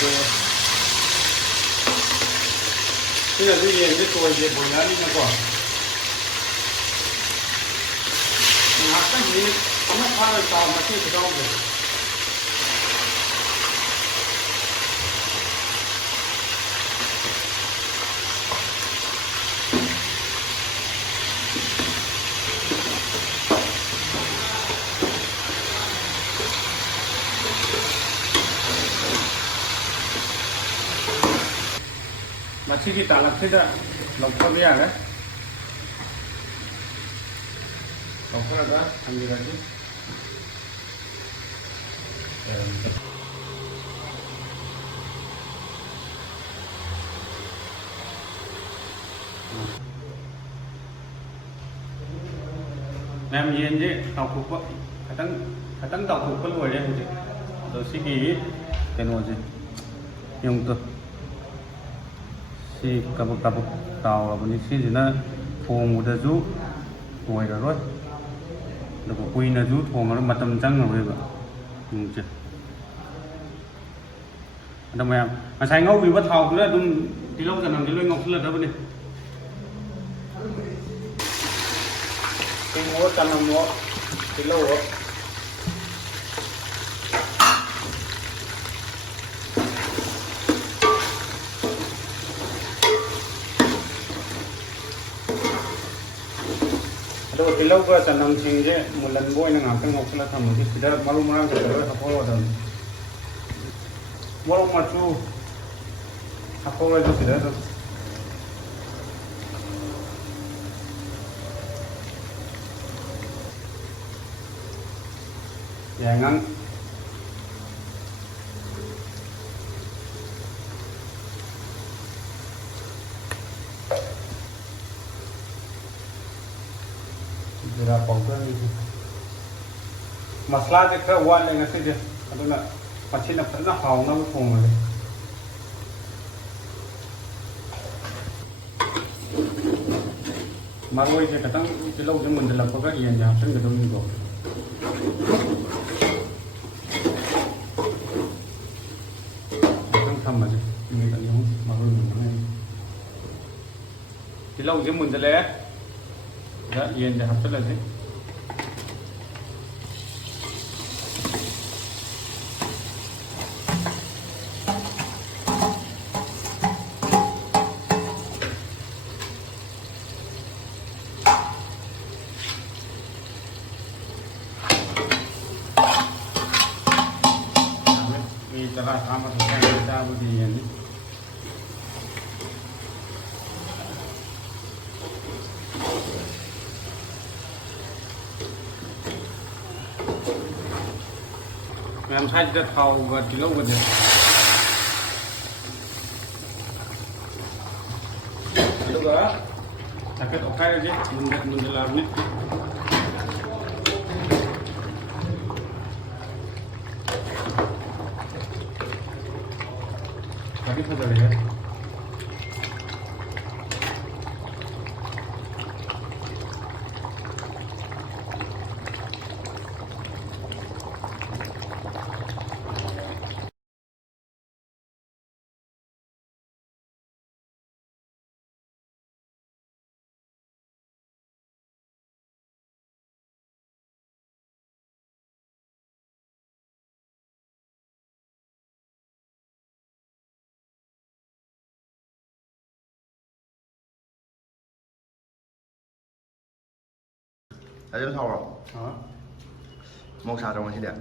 cái bây giờ cái gì cái tuổi gì buổi lớn đi nha con học cái gì không có phá được tàu mà chưa được đâu rồi masih kita laksa dah lokal dia kan lokal ada ambil lagi em nhìn chứ tàu cục á phải tăng tàu cục có lùi đấy chứ rồi xí kỳ cái nồi gì dùng từ si kabuk tàu là bên si gì nó thùng một đợt rú rồi rồi được một quy là rú thùng nó mặt tầm trắng rồi vậy chưa đâu em mà sai ngốc vì bất thầu cứ là đúng thì lâu dần làm cái lôi ngọc là đâu bên này cái ngố chân làm ngố cái lâu rồi तो तिलौ का चन्नम छिंगे मुलन बोय न ngam tang okla tham ni sida malu marang ka ro hapo dan malu machu hapo ga sida do ya ngang jira powder ni masala je kha wan le ngasi je aduna pachina phana haw na thong le maroi je katang tilau je mun de lam ka yan ja tan ga dum go tang tham ma je ni ta ni maroi mun na tilau je mun de le ya yên để học rất là dễ vì cho ra sama kita ra begini làm sai cho thầu và kilo gần được lúc đó là cái ổ khai chứ mình làm nhé và cái phần này đã đến thầu rồi một xào trong này đẹp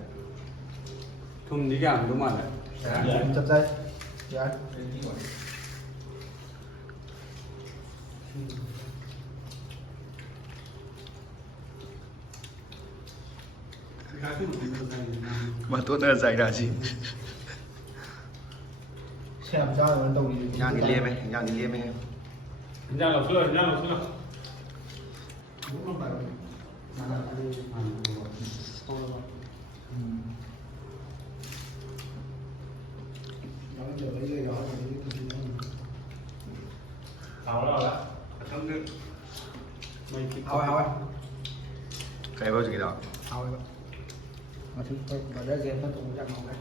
thùng đi cả đúng không ạ chặt dây dạ mà tốt là dày là gì xem ra là đầu đi nhang thì liêm ấy nhang thì liêm ấy nhang lẩu sữa đúng không phải mà là nó giờ lấy cái đó tao đó là không được ao cái bao nhiêu đó mà chúng tôi vào đây game nó cũng ra màu đấy